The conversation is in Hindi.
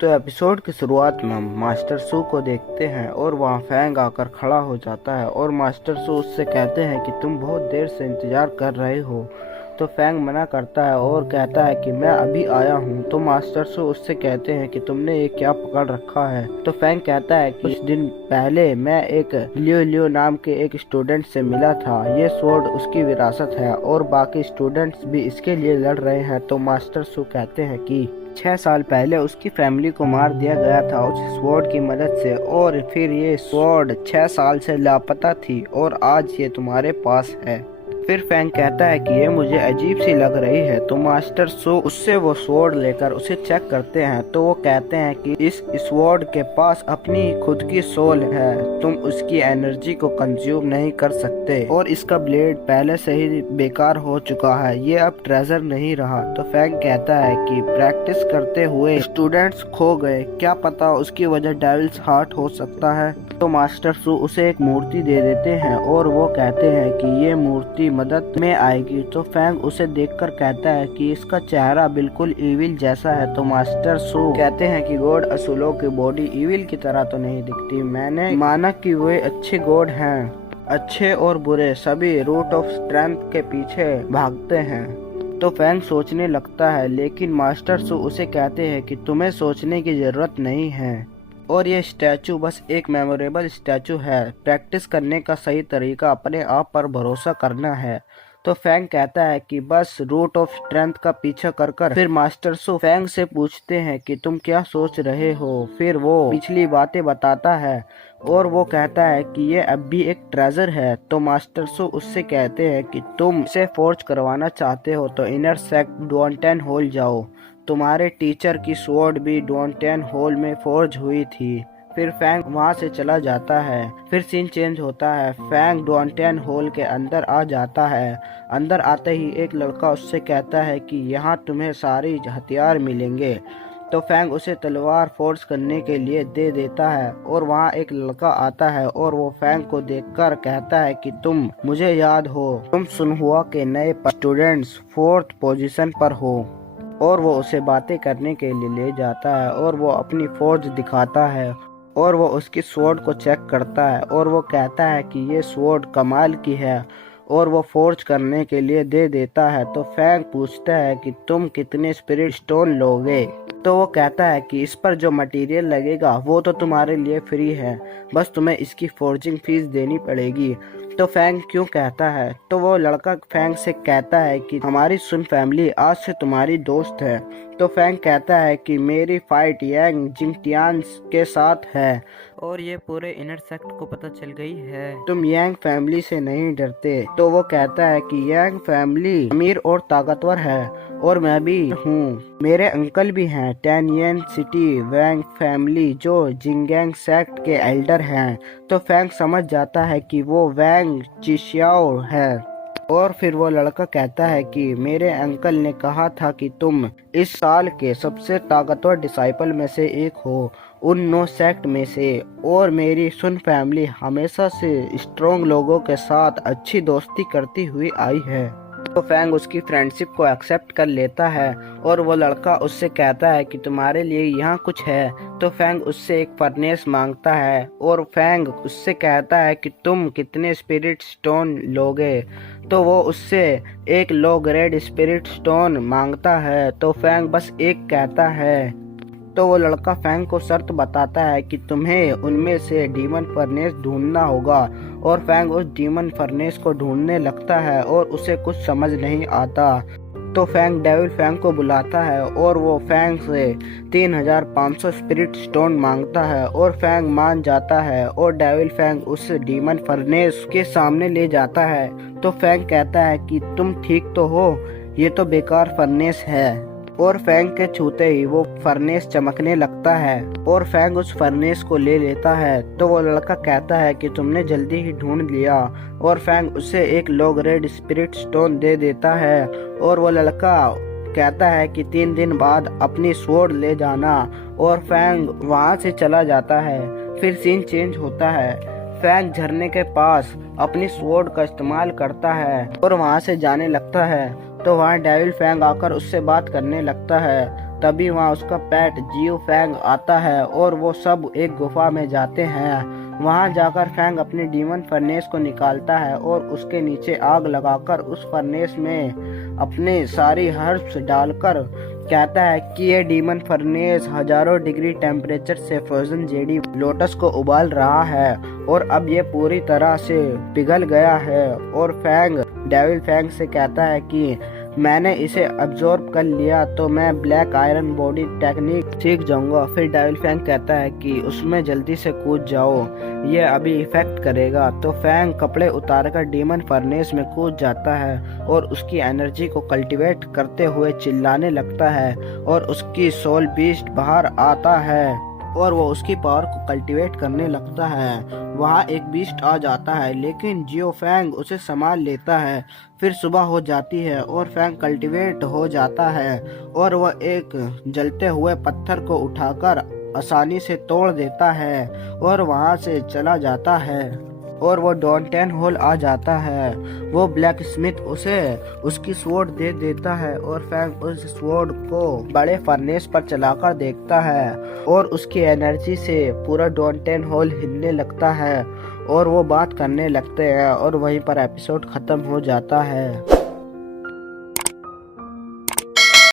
तो एपिसोड की शुरुआत में हम मास्टर सू को देखते हैं और वहाँ फैंग आकर खड़ा हो जाता है और मास्टर सू उससे कहते हैं कि तुम बहुत देर से इंतजार कर रहे हो। तो फैंग मना करता है और कहता है कि मैं अभी आया हूँ। तो मास्टर सू उससे कहते हैं कि तुमने ये क्या पकड़ रखा है। तो फैंग कहता है कि कुछ दिन पहले मैं एक लियो लियो नाम के एक स्टूडेंट से मिला था। ये स्वॉर्ड उसकी विरासत है और बाकी स्टूडेंट्स भी इसके लिए लड़ रहे हैं। तो मास्टर सू कहते हैं कि 6 साल पहले उसकी फैमिली को मार दिया गया था उस स्वॉर्ड की मदद से, और फिर ये स्वॉर्ड 6 साल से लापता थी और आज ये तुम्हारे पास है। फिर फैंग कहता है कि ये मुझे अजीब सी लग रही है। तो मास्टर सो उससे वो स्वॉर्ड लेकर उसे चेक करते हैं। तो वो कहते हैं कि इस स्वॉर्ड के पास अपनी खुद की सोल है, तुम उसकी एनर्जी को कंज्यूम नहीं कर सकते और इसका ब्लेड पहले से ही बेकार हो चुका है, ये अब ट्रेजर नहीं रहा। तो फैंग कहता है कि प्रैक्टिस करते हुए स्टूडेंट्स खो गए, क्या पता उसकी वजह डेविल्स हार्ट हो सकता है। तो मास्टर सू उसे एक मूर्ति दे देते हैं और वो कहते हैं कि ये मूर्ति मदद में आएगी। तो फैंग उसे देखकर कहता है कि इसका चेहरा बिल्कुल इविल जैसा है। तो मास्टर सू कहते हैं कि गॉड असूलों की बॉडी इविल की तरह तो नहीं दिखती, मैंने माना कि वे अच्छे गॉड हैं, अच्छे और बुरे सभी रूट ऑफ स्ट्रेंथ के पीछे भागते हैं। तो फैंग सोचने लगता है, लेकिन मास्टर सू उसे कहते हैं कि तुम्हें सोचने की जरूरत नहीं है और ये स्टैचू बस एक मेमोरेबल स्टैचू है। प्रैक्टिस करने का सही तरीका अपने आप पर भरोसा करना है। तो फैंग कहता है कि बस रूट ऑफ स्ट्रेंथ का पीछा कर कर। फिर मास्टर सू फैंग से पूछते हैं कि तुम क्या सोच रहे हो। फिर वो पिछली बातें बताता है और वो कहता है कि ये अब भी एक ट्रेजर है। तो मास्टर सू उससे कहते हैं कि तुम इसे फोर्ज करवाना चाहते हो तो इनर सेक्ट डॉन्टेन होल जाओ, तुम्हारे टीचर की स्वॉर्ड भी डॉन्टेन होल में फोर्ज हुई थी। फिर फैंग वहां से चला जाता है। फिर सीन चेंज होता है, फैंग डॉन्टेन होल के अंदर आ जाता है। अंदर आते ही एक लड़का उससे कहता है कि यहाँ तुम्हें सारे हथियार मिलेंगे। तो फैंग उसे तलवार फोर्स करने के लिए दे देता है और वहाँ एक लड़का आता है और वो फैंग को देखकर कहता है कि तुम मुझे याद हो, तुम सुनहुआ के नए स्टूडेंट्स 4th पोजीशन पर हो। और वो उसे बातें करने के लिए ले जाता है और वो अपनी फोर्ज दिखाता है और वो उसकी स्वॉर्ड को चेक करता है और वो कहता है कि ये स्वॉर्ड कमाल की है और वो फोर्ज करने के लिए दे देता है। तो फैंग पूछता है कि तुम कितने स्पिरिट स्टोन लोगे। तो वो कहता है कि इस पर जो मटेरियल लगेगा वो तो तुम्हारे लिए फ्री है, बस तुम्हें इसकी फोर्जिंग फीस देनी पड़ेगी। तो फैंग क्यों कहता है। तो वो लड़का फैंग से कहता है कि हमारी सुन फैमिली आज से तुम्हारी दोस्त है। तो फैंग कहता है कि मेरी फाइट यांग जिंगटियान्स के साथ है और ये पूरे इनर सेक्ट को पता चल गई है, तुम यांग फैमिली से नहीं डरते। तो वो कहता है कि यांग फैमिली अमीर और ताकतवर है और मैं भी हूँ, मेरे अंकल भी हैं टैनियन सिटी वैंग फैमिली जो जिंगैंग सेक्ट के एल्डर हैं। तो फैंग समझ जाता है कि वो वैंग चिशियाओ है और फिर वो लड़का कहता है कि मेरे अंकल ने कहा था कि तुम इस साल के सबसे ताकतवर डिसाइपल में से एक हो, उन 9 सेक्ट में से, और मेरी सुन फैमिली हमेशा से स्ट्रॉन्ग लोगों के साथ अच्छी दोस्ती करती हुई आई है। तो फैंग उसकी फ्रेंडशिप को एक्सेप्ट कर लेता है और वो लड़का उससे कहता है कि तुम्हारे लिए यहाँ कुछ है। तो फैंग उससे एक फर्नेस मांगता है और फैंग उससे कहता है कि तुम कितने स्पिरिट स्टोन लोगे। तो वो उससे एक लो ग्रेड स्पिरिट स्टोन मांगता है। तो फैंग बस एक कहता है। तो वो लड़का फैंग को शर्त बताता है कि तुम्हें उनमें से डीमन फर्नेस ढूंढना होगा और फैंग उस डीमन फर्नेस को ढूंढने लगता है और उसे कुछ समझ नहीं आता। तो फैंग डेविल फैंग को बुलाता है और वो फैंग से 3500 स्पिरिट स्टोन मांगता है और फैंग मान जाता है और डेविल फैंग उस डीमन फर्नेस के सामने ले जाता है। तो फैंग कहता है कि तुम ठीक तो हो, ये तो बेकार फर्नेस है। और फैंग के छूते ही वो फर्नेस चमकने लगता है और फैंग उस फर्नेस को ले लेता है। तो वो लड़का कहता है कि तुमने जल्दी ही ढूंढ लिया और फैंग उसे एक लो ग्रेड स्पिरिट स्टोन दे देता है और वो लड़का कहता है कि 3 दिन बाद अपनी स्वॉर्ड ले जाना और फैंग वहां से चला जाता है। फिर सीन चेंज होता है, फैंग झरने के पास अपनी स्वॉर्ड का इस्तेमाल करता है और वहां से जाने लगता है। तो वहाँ डेविल फैंग आकर उससे बात करने लगता है तभी वहाँ उसका पेट जियो फैंग आता है और वो सब एक गुफा में जाते हैं। वहाँ जाकर फैंग अपने डीमन फर्नेस को निकालता है और उसके नीचे आग लगाकर उस फर्नेस में अपने सारी हर्ब्स डालकर कहता है कि ये डीमन फर्नेस हजारों डिग्री टेम्परेचर से फ्रोजन जेडी लोटस को उबाल रहा है और अब ये पूरी तरह से पिघल गया है। और फैंग डेविल फैंग से कहता है कि मैंने इसे अब्जॉर्ब कर लिया तो मैं ब्लैक आयरन बॉडी टेक्निक सीख जाऊंगा। फिर डेविल फैंग कहता है कि उसमें जल्दी से कूद जाओ, ये अभी इफेक्ट करेगा। तो फैंग कपड़े उतारकर डीमन फर्नेस में कूद जाता है और उसकी एनर्जी को कल्टीवेट करते हुए चिल्लाने लगता है और उसकी सोल बीस्ट बाहर आता है और वो उसकी पावर को कल्टीवेट करने लगता है। वहाँ एक बीस्ट आ जाता है लेकिन जियो फैंग उसे संभाल लेता है। फिर सुबह हो जाती है और फैंग कल्टीवेट हो जाता है और वह एक जलते हुए पत्थर को उठाकर आसानी से तोड़ देता है और वहाँ से चला जाता है और वो डॉनटेन होल आ जाता है। वो ब्लैक स्मिथ उसे उसकी स्वॉर्ड दे देता है और फैंग उस स्वॉर्ड को बड़े फर्नेस पर चलाकर देखता है और उसकी एनर्जी से पूरा डॉनटेन होल हिलने लगता है और वो बात करने लगते हैं और वहीं पर एपिसोड खत्म हो जाता है।